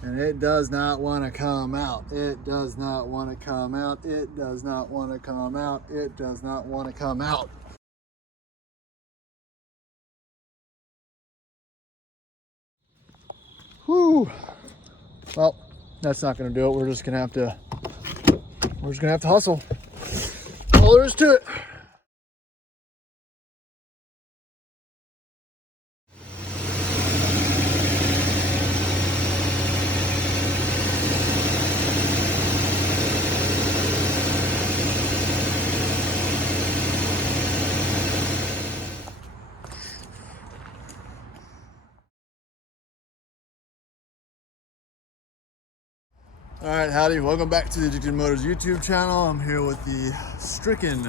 And it does not want to come out. It does not want to come out. It does not want to come out. It does not want to come out. Whew. Well, that's not going to do it. We're just going to have to hustle. All there is to it. All right, howdy, welcome back to the Addicted Motors YouTube channel. I'm here with the stricken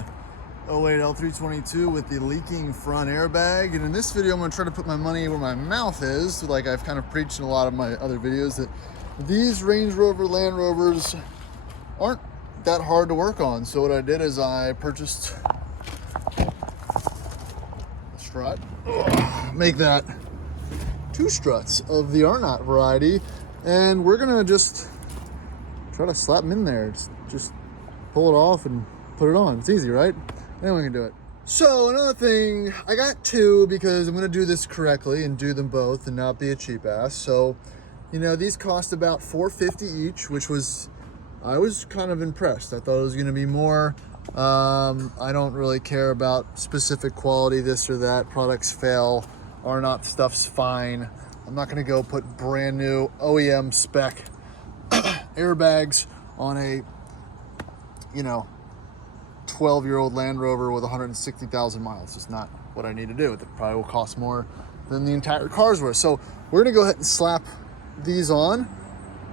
08 L322 with the leaking front airbag. And in this video, I'm gonna try to put my money where my mouth is. Like I've kind of preached in a lot of my other videos that these Range Rover Land Rovers aren't that hard to work on. So what I did is I purchased a Strut. Make that 2 struts of the R-Knot variety. And we're gonna just try to slap them in there. Just pull it off and put it on. It's easy, right? Anyone can do it. So another thing, I got 2 because I'm gonna do this correctly and do them both and not be a cheap ass. So, you know, these cost about $4.50 each, which I was kind of impressed. I thought it was gonna be more. I don't really care about specific quality, this or that. Products fail, R-Knot stuff's fine. I'm not gonna go put brand new OEM spec airbags on a, 12-year-old Land Rover with 160,000 miles. It's not what I need to do. It probably will cost more than the entire car's worth. So we're gonna go ahead and slap these on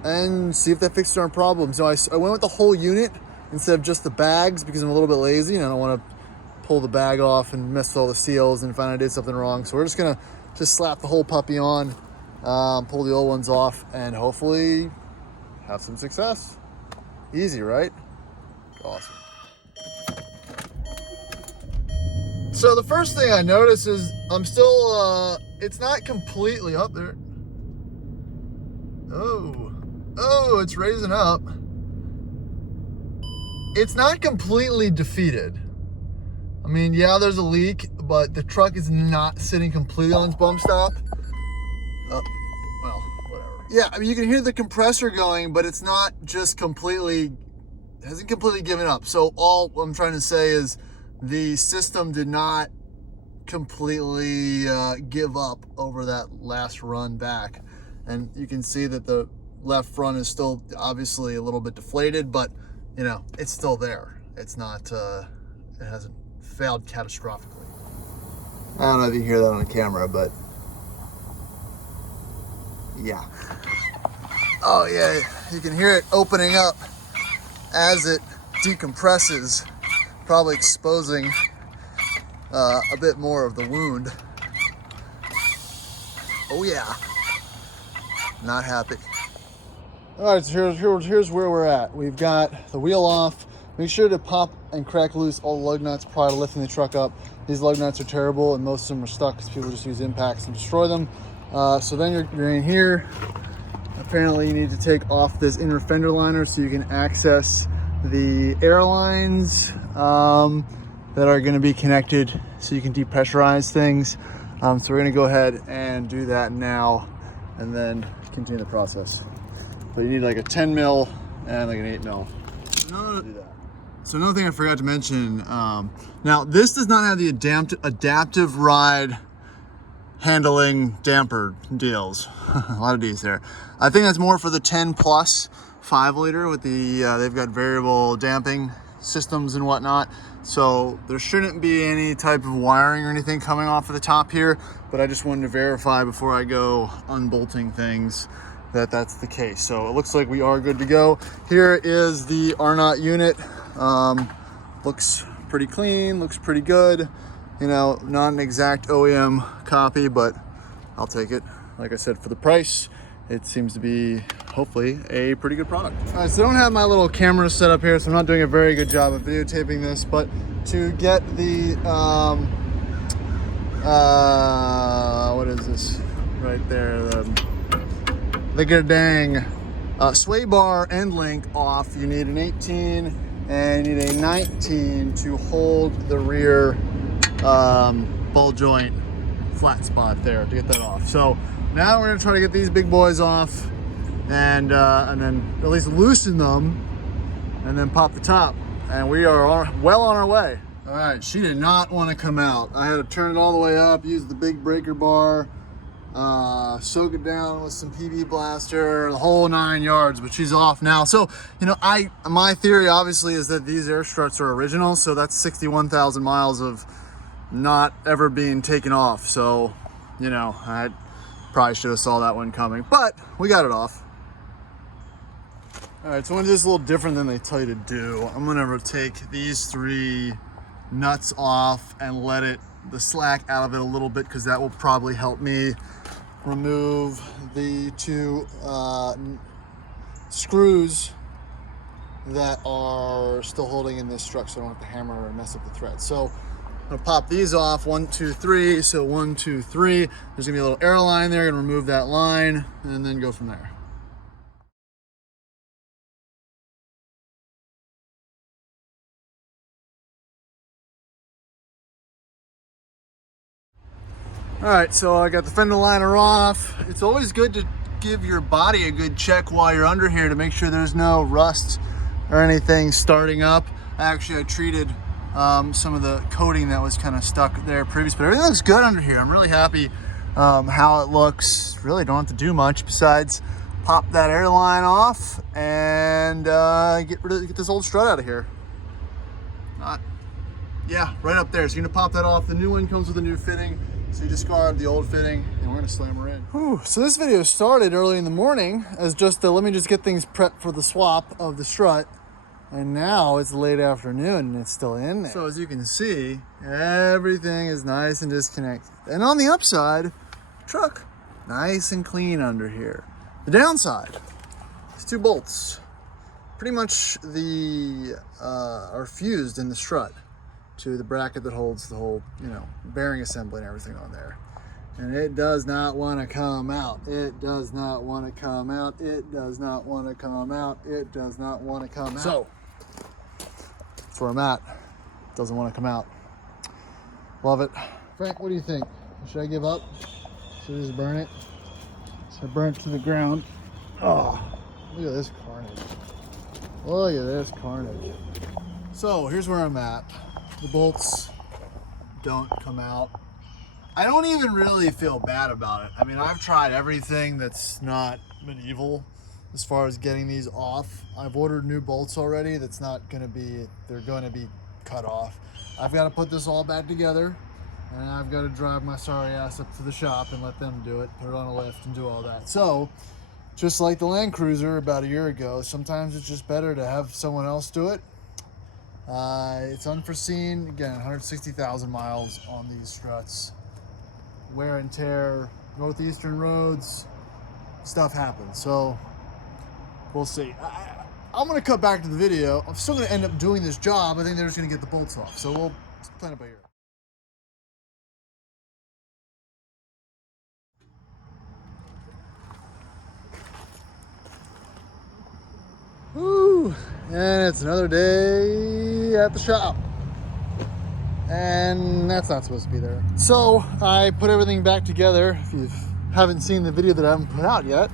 and see if that fixes our problems. So I went with the whole unit instead of just the bags because I'm a little bit lazy and I don't want to pull the bag off and mess with all the seals and find I did something wrong. So we're just gonna slap the whole puppy on, pull the old ones off, and hopefully have some success. Easy, right? Awesome. So the first thing I notice is I'm still, it's not completely up there. Oh, it's raising up. It's not completely defeated. I mean, yeah, there's a leak, but the truck is not sitting completely on its bump stop. Well, whatever. Yeah, I mean, you can hear the compressor going, but it's not just hasn't completely given up. So all I'm trying to say is the system did not completely give up over that last run back. And you can see that the left front is still obviously a little bit deflated, but it's still there. It's not, it hasn't failed catastrophically. I don't know if you hear that on the camera, but yeah. Oh yeah, you can hear it opening up as it decompresses, probably exposing a bit more of the wound. Oh yeah, not happy. All right, so here's where we're at. We've got the wheel off. Make sure to pop and crack loose all the lug nuts prior to lifting the truck up. These lug nuts are terrible and most of them are stuck because people just use impacts and destroy them. So then you're in here. Apparently you need to take off this inner fender liner so you can access the air lines that are gonna be connected so you can depressurize things. So we're gonna go ahead and do that now and then continue the process. But you need like a 10 mil and like an 8 mil. Do that. So another thing I forgot to mention, now this does not have the adaptive ride handling damper deals. A lot of D's there. I think that's more for the 10 plus 5-liter with the, they've got variable damping systems and whatnot. So there shouldn't be any type of wiring or anything coming off of the top here, but I just wanted to verify before I go unbolting things that that's the case. So it looks like we are good to go. Here is the R-Knot unit. Looks pretty clean, looks pretty good. Not an exact OEM copy, but I'll take it. Like I said, for the price, it seems to be hopefully a pretty good product. All right, so I don't have my little camera set up here, so I'm not doing a very good job of videotaping this, but to get the, what is this right there? they get a dang sway bar end link off. You need an 18 and you need a 19 to hold the rear ball joint flat spot there to get that off. So now we're gonna try to get these big boys off and then at least loosen them and then pop the top. And we are well on our way. All right, she did not want to come out. I had to turn it all the way up, use the big breaker bar, soak it down with some PB blaster, the whole 9 yards, but she's off now. So, you know, my theory obviously is that these air struts are original, so that's 61,000 miles of not ever being taken off. So, you know, I probably should have saw that one coming, but we got it off. All right, so I'm gonna do this a little different than they tell you to do. I'm gonna take these 3 nuts off and let the slack out of it a little bit, because that will probably help me remove the 2 screws that are still holding in this strut, so I don't have to hammer or mess up the thread. So I'm gonna pop these off, 1, 2, 3. So 1, 2, 3. There's gonna be a little air line there. Gonna remove that line and then go from there. All right, so I got the fender liner off. It's always good to give your body a good check while you're under here to make sure there's no rust or anything starting up. I treated some of the coating that was kind of stuck there previously, but everything looks good under here. I'm really happy how it looks. Really don't have to do much besides pop that air line off and get this old strut out of here. Yeah, right up there. So you're gonna pop that off. The new one comes with a new fitting. So you discard the old fitting and we're gonna slam her in. Whew. So this video started early in the morning as just let me just get things prepped for the swap of the strut. And now it's late afternoon and it's still in there. So as you can see, everything is nice and disconnected. And on the upside, truck, nice and clean under here. The downside, these 2 bolts, pretty much are fused in the strut to the bracket that holds the whole, you know, bearing assembly and everything on there. And it does not want to come out. It does not want to come out. It does not want to come out. It does not want to come out. So, that's where I'm at. It doesn't want to come out. Love it. Frank, what do you think? Should I give up? Should I just burn it? So I burn it to the ground. Oh, look at this carnage. Look at this carnage. So, here's where I'm at. The bolts don't come out. I don't even really feel bad about it. I mean, I've tried everything that's not medieval as far as getting these off. I've ordered new bolts already. They're going to be cut off. I've got to put this all back together and I've got to drive my sorry ass up to the shop and let them do it, put it on a lift and do all that. So, just like the Land Cruiser about a year ago, sometimes it's just better to have someone else do it. It's unforeseen. Again, 160,000 miles on these struts. Wear and tear, northeastern roads, stuff happens. So we'll see. I'm gonna cut back to the video. I'm still gonna end up doing this job. I think they're just gonna get the bolts off. So we'll plan it by ear. Woo! And it's another day at the shop. And that's not supposed to be there. So I put everything back together, if you haven't seen the video that I haven't put out yet,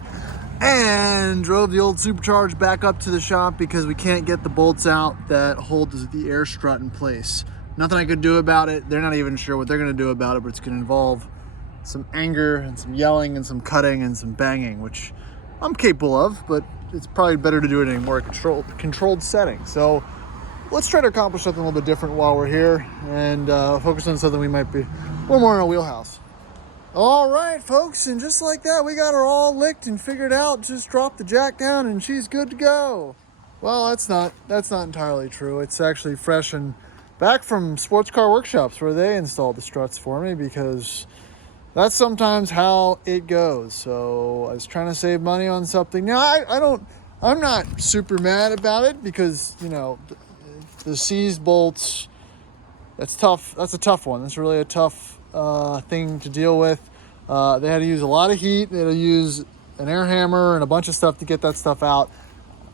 and drove the old supercharged back up to the shop because we can't get the bolts out that hold the air strut in place. Nothing I could do about it. They're not even sure what they're gonna do about it, but it's gonna involve some anger and some yelling and some cutting and some banging, which I'm capable of, but it's probably better to do it in a more controlled setting. So let's try to accomplish something a little bit different while we're here and focus on something we might be a little more in our wheelhouse. All right, folks, and just like that, we got her all licked and figured out. Just drop the jack down and she's good to go. Well, that's not entirely true. It's actually fresh and back from Sports Car Workshops where they installed the struts for me, because that's sometimes how it goes. So I was trying to save money on something. Now, I'm not super mad about it because, you know, the seized bolts, that's tough. That's a tough one. That's really a tough thing to deal with. They had to use a lot of heat. They had to use an air hammer and a bunch of stuff to get that stuff out.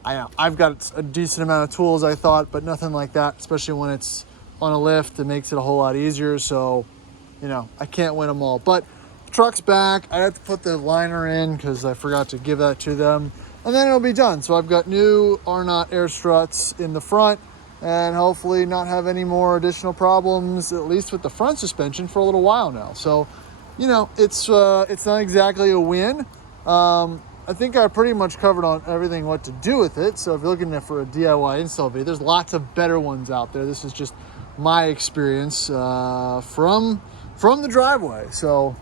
I've got a decent amount of tools, I thought, but nothing like that, especially when it's on a lift. It makes it a whole lot easier. So, I can't win them all. But the truck's back. I have to put the liner in because I forgot to give that to them. And then it'll be done. So I've got new R-Knot air struts in the front and hopefully not have any more additional problems, at least with the front suspension, for a little while now. So, it's not exactly a win. I think I pretty much covered on everything what to do with it. So if you're looking for a DIY install video, there's lots of better ones out there. This is just my experience from the driveway. So,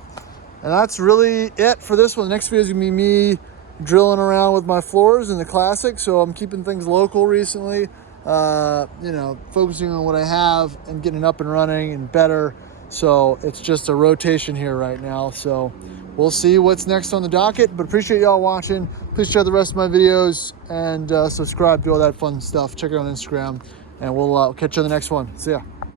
and that's really it for this one. The next video is gonna be me drilling around with my floors in the Classic. So I'm keeping things local recently, focusing on what I have and getting it up and running and better. So it's just a rotation here right now. So we'll see what's next on the docket, but appreciate y'all watching. Please share the rest of my videos and subscribe, do all that fun stuff. Check it out on Instagram, and we'll catch you on the next one. See ya.